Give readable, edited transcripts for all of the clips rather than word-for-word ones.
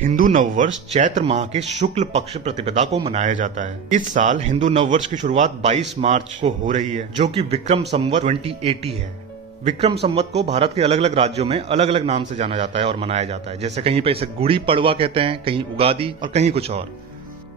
हिंदू नववर्ष चैत्र माह के शुक्ल पक्ष प्रतिपदा को मनाया जाता है। इस साल हिंदू नववर्ष की शुरुआत 22 मार्च को हो रही है, जो कि विक्रम संवत 2080 है। विक्रम संवत को भारत के अलग अलग राज्यों में अलग अलग नाम से जाना जाता है और मनाया जाता है। जैसे कहीं पे इसे गुड़ी पड़वा कहते हैं, कहीं उगादी और कहीं कुछ और।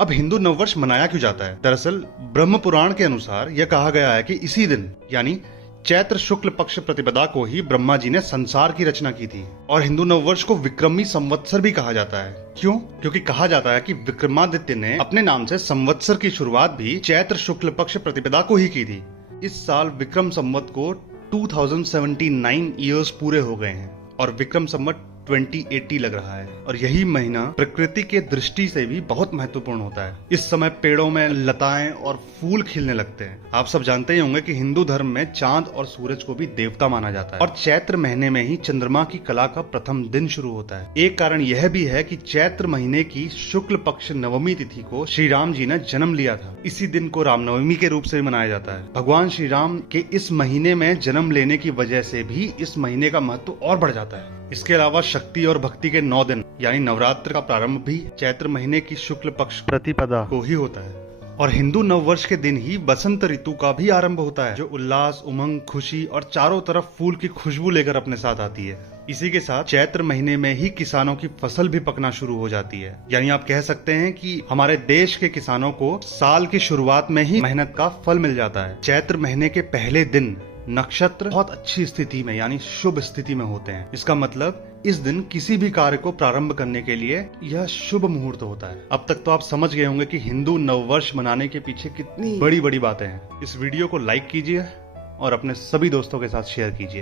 अब हिंदू नववर्ष मनाया क्यों जाता है? दरअसल ब्रह्म पुराण के अनुसार यह कहा गया है कि इसी दिन यानी चैत्र शुक्ल पक्ष प्रतिपदा को ही ब्रह्मा जी ने संसार की रचना की थी। और हिंदू नववर्ष को विक्रमी संवत्सर भी कहा जाता है। क्यों? क्योंकि कहा जाता है कि विक्रमादित्य ने अपने नाम से संवत्सर की शुरुआत भी चैत्र शुक्ल पक्ष प्रतिपदा को ही की थी। इस साल विक्रम संवत को 2079 ईयर्स पूरे हो गए हैं और विक्रम संवत 2080 लग रहा है। और यही महीना प्रकृति के दृष्टि से भी बहुत महत्वपूर्ण होता है। इस समय पेड़ों में लताएं और फूल खिलने लगते हैं। आप सब जानते ही होंगे कि हिंदू धर्म में चांद और सूरज को भी देवता माना जाता है और चैत्र महीने में ही चंद्रमा की कला का प्रथम दिन शुरू होता है। एक कारण यह भी है कि चैत्र महीने की शुक्ल पक्ष नवमी तिथि को श्री राम जी ने जन्म लिया था। इसी दिन को रामनवमी के रूप से भी मनाया जाता है। भगवान श्री राम के इस महीने में जन्म लेने की वजह से भी इस महीने का महत्व और बढ़ जाता है। इसके अलावा शक्ति और भक्ति के 9 दिन यानी नवरात्र का प्रारंभ भी चैत्र महीने की शुक्ल पक्ष प्रतिपदा को ही होता है। और हिंदू नववर्ष के दिन ही बसंत ऋतु का भी आरंभ होता है, जो उल्लास, उमंग, खुशी और चारों तरफ फूल की खुशबू लेकर अपने साथ आती है। इसी के साथ चैत्र महीने में ही किसानों की फसल भी पकना शुरू हो जाती है। यानी आप कह सकते हैं कि हमारे देश के किसानों को साल की शुरुआत में ही मेहनत का फल मिल जाता है। चैत्र महीने के पहले दिन नक्षत्र बहुत अच्छी स्थिति में यानी शुभ स्थिति में होते हैं। इसका मतलब इस दिन किसी भी कार्य को प्रारंभ करने के लिए यह शुभ मुहूर्त होता है। अब तक तो आप समझ गए होंगे कि हिंदू नववर्ष मनाने के पीछे कितनी बड़ी बड़ी बातें हैं। इस वीडियो को लाइक कीजिए और अपने सभी दोस्तों के साथ शेयर कीजिए।